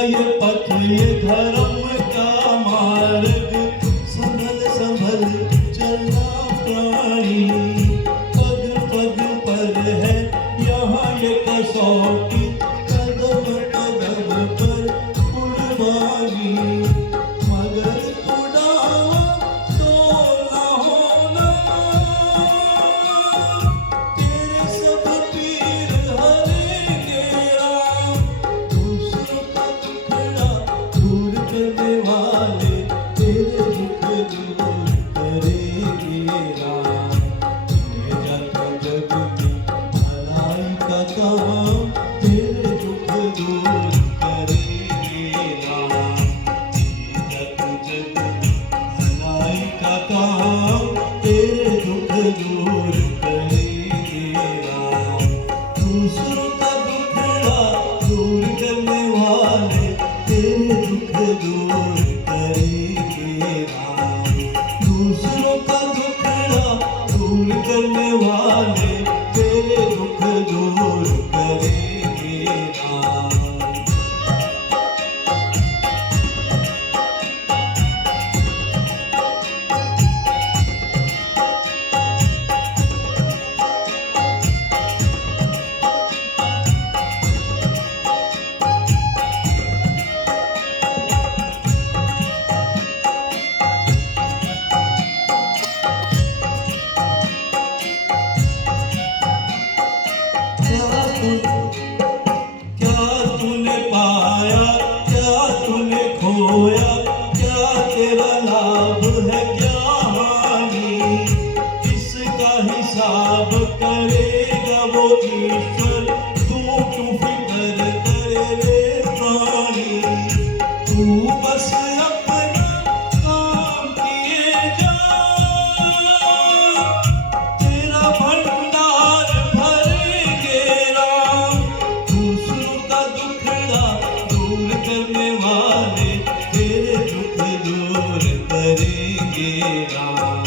ये पथ ये धर्म का मार्ग संभल संभल चलना प्राणी पग पग पर है यहाँ ये कसौटी कदम कदम पर कुर्बानी मगर उड़ावा तो ना होना तेरे सब पीर हरेंगे राम दूसरों का टुकड़ा दूर करने वाले तेरे दुख दूर करेंगे राम ये जाता जग में भलाई का काम तेरे दुख दूर करेंगे राम ये जाता जग में भलाई का काम तेरे दुख दूर करेंगे राम दूसरों का दुखड़ा दूर करने वाले तेरे दुख दूर करेंगे राम दूसरों का दुखड़ा दूर करने वाले तेरे दुख दूर करेंगे राम क्या तूने पाया क्या तूने खोया क्या तेरा लाभ है क्या हानि इसका हिसाब करेगा वो ईश्वर तू फिक्र करे रे प्राणी तू बस अपना काम किए जा तेरा भंडार भरेंगे राम दूसरों का दुखड़ा दूर करने वाले तेरे दुख दूर करेंगे राम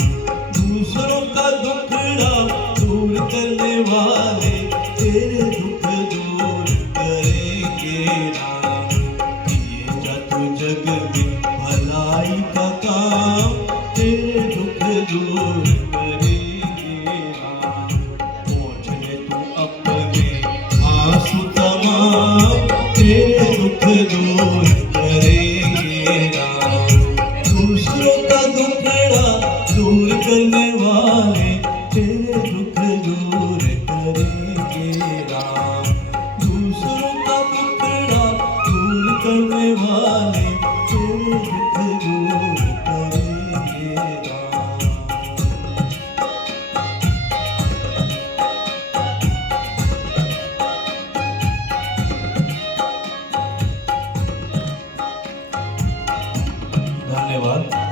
दूसरों का दुखड़ा दूर करने वाले तेरे दुख दूर करेंगे राम ये जातु जग में भलाई का काम तेरे दुख दूर करेंगे राम पहुँच ले तू अपने आंसू तमाम तेरे दुख दूर करेंगे राम दूसरों का दुखड़ा दूर करने वाले तेरे दुख दूर करेंगे राम दूसरों का दुखड़ा दूर करने वाले तेरे दुख दूर करेंगे राम। धन्यवाद।